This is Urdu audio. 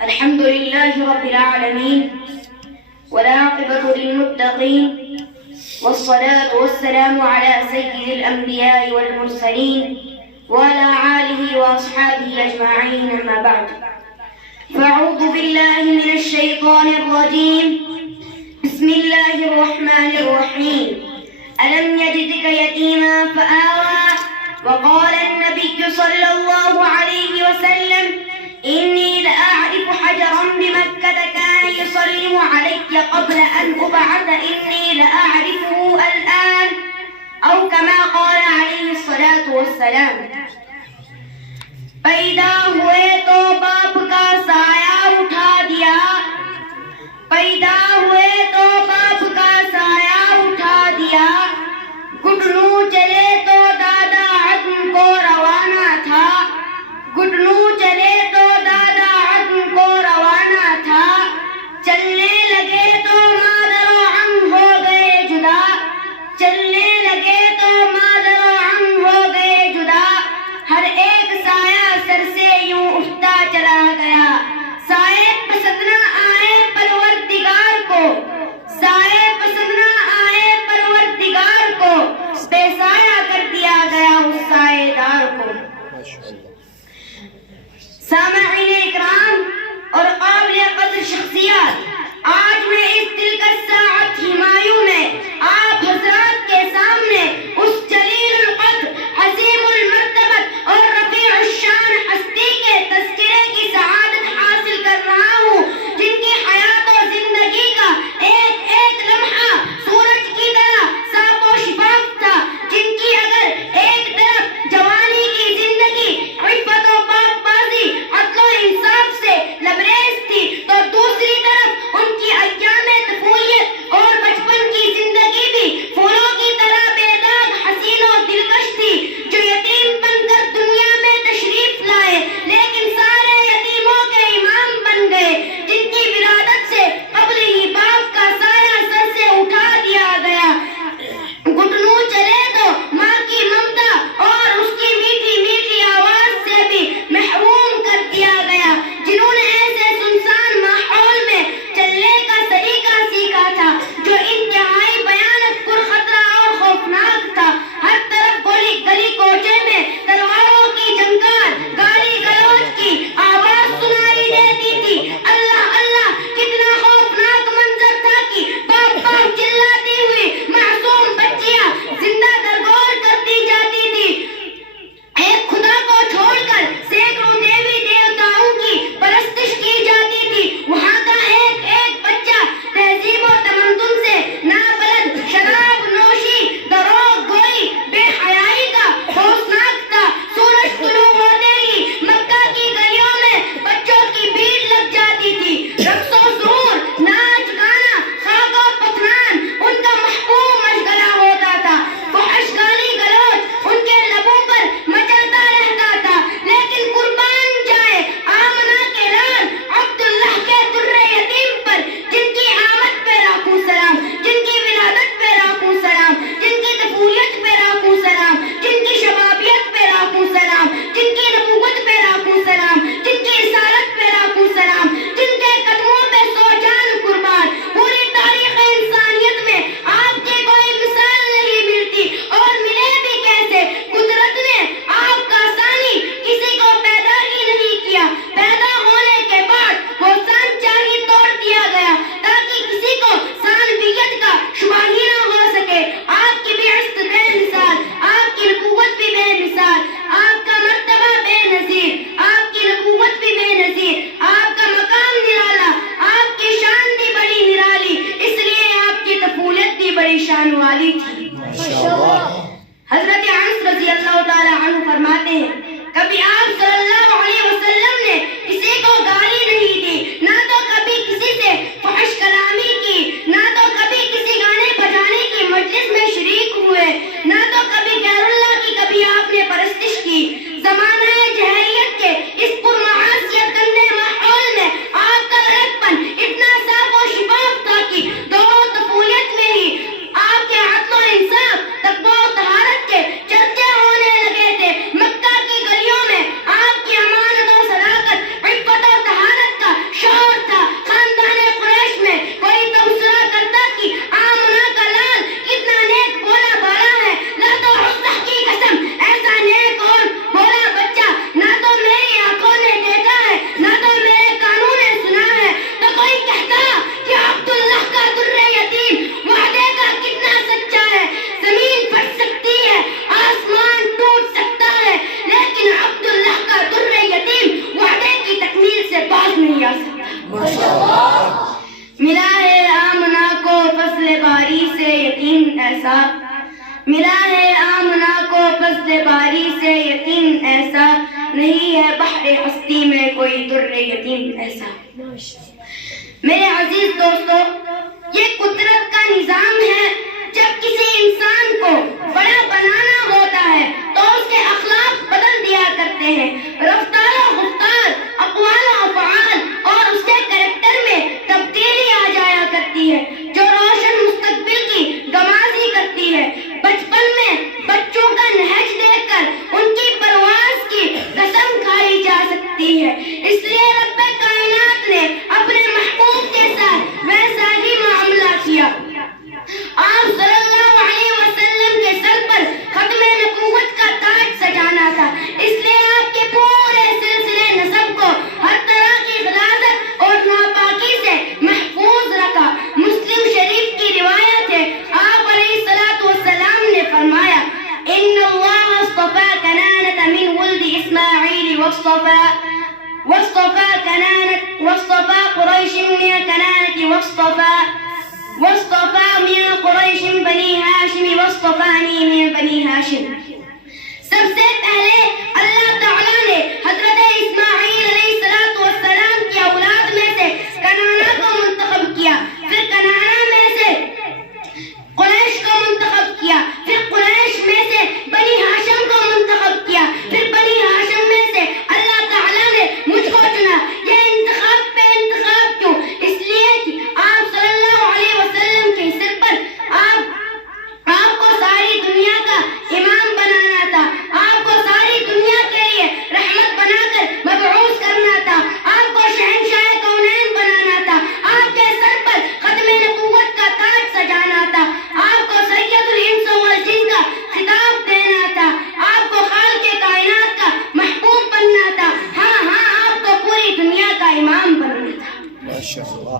الحمد لله رب العالمين والعاقبة للمتقين والصلاة والسلام على سيد الأنبياء والمرسلين وعلى آله وأصحابه أجمعين أما بعد فأعوذ بالله من الشيطان الرجيم بسم الله الرحمن الرحيم ألم يجدك يتيما فآوى وقال النبي صلى الله عليه وسلم إني لأعرف حجرا بمكة كان يسلم علي قبل أن أبعث إني لأعرفه الآن أو كما قال عليه الصلاة والسلام پیدا ہوئے تو باپ کا سایہ اٹھا دیا پیدا ہوئے تو باپ کا سایہ اٹھا دیا گھٹنوں چلے تو دادا عدم کو روانہ تھا گھٹنوں چلے تو دادا عدم کو روانہ تھا چلنے لگے تو مادر و عم ہو گئے جدا چلنے لگے تو مادر و عم ہو گئے جدا ہر ایک سایہ سر سے یوں اٹھتا چلا گیا سائے پسند نہ آئے پروردگار کو سائے پسند نہ آئے پروردگار کو بے سایہ کر دیا گیا اس سائے دار کو سامعین اکرام اور قابل قدر شخصیات آج میں اس دلکش ساعت ہمایوں میں آپ حضرات کے سامنے اس جلیل القدر عظیم المرتبت اور رفیع الشان ہستی کے تذکرے کی سعادت حاصل کر رہا ہوں جن کی حیات و زندگی کا ایک ایک لمحہ سورج کی طرح صاف و شفاف تھا جن کی اگر ایک طرف جوانی کی زندگی عفت و پاک بازی عدل و انصاف سے لبریز تھی تو دوسری طرف ان کی ہستی میں کوئی در یتیم ایسا. میرے عزیز دوستو، یہ قدرت کا نظام ہے. جب کسی انسان کو بڑا بنانا ہوتا ہے تو اس کے اخلاق بدل دیا کرتے ہیں. رفتار و گفتار، اقوال و افعال اور اس کے کریکٹر میں تبدیلی آ جایا کرتی ہے جو روشن مستقبل کی گمازی کرتی ہے. بچپن میں بچوں کا نہج دیکھ کر ان کی پرواز کی قسم کھائی جا سکتی ہے. اس لیے رب کائنات نے اپنے محبوب کے ساتھ ویسا ہی معاملہ کیا. آپ صلی اللہ علیہ وسلم کے سر پر ختم نبوت کا تاج سجانا تھا. اس لیے آپ کے پورے سلسلے نسب کو ہر طرح کی غلاظت اور ناپاکی سے محفوظ رکھا. مسلم شریف کی روایت ہے، آپ علیہ الصلوۃ والسلام نے فرمایا: ان اللہ اصطفى کنانة من ولد اسماعیل واصطفى قریش من کنانة واصطفى من قریش بنی ہاشم واصطفانی من بنی ہاشم. سب سے پہلے اللہ تعالیٰ نے حضرت اسماعیل علیہ الصلوۃ والسلام کی اولاد میں سے کنانہ کو منتخب کیا، پھر کنانہ میں سے قریش کو منتخب کیا، پھر قریش میں سے بنی ہاشم کو منتخب کیا، پھر بنی ہاشم میں سے اللہ تعالیٰ نے مجھ کو چنا. یہ انتخاب پہ انتخاب کیوں؟ اس لیے کہ آپ صلی اللہ علیہ وسلم کے سر پر آپ کو ساری دنیا کا امام بنانا تھا. آپ کو ساری دنیا کے لیے رحمت بنا کر مبعوث کرنا تھا. آپ کو شہنشاہ کونین بنانا تھا. آپ کے سر پر ختم نبوت کا تاج سجانا تھا. آپ کو سید الانس والجن کا خطاب دینا تھا. آپ کو خالق کائنات کا محبوب بننا تھا. ہاں آپ کو پوری دنیا کا امام بننا تھا. ماشاءاللہ.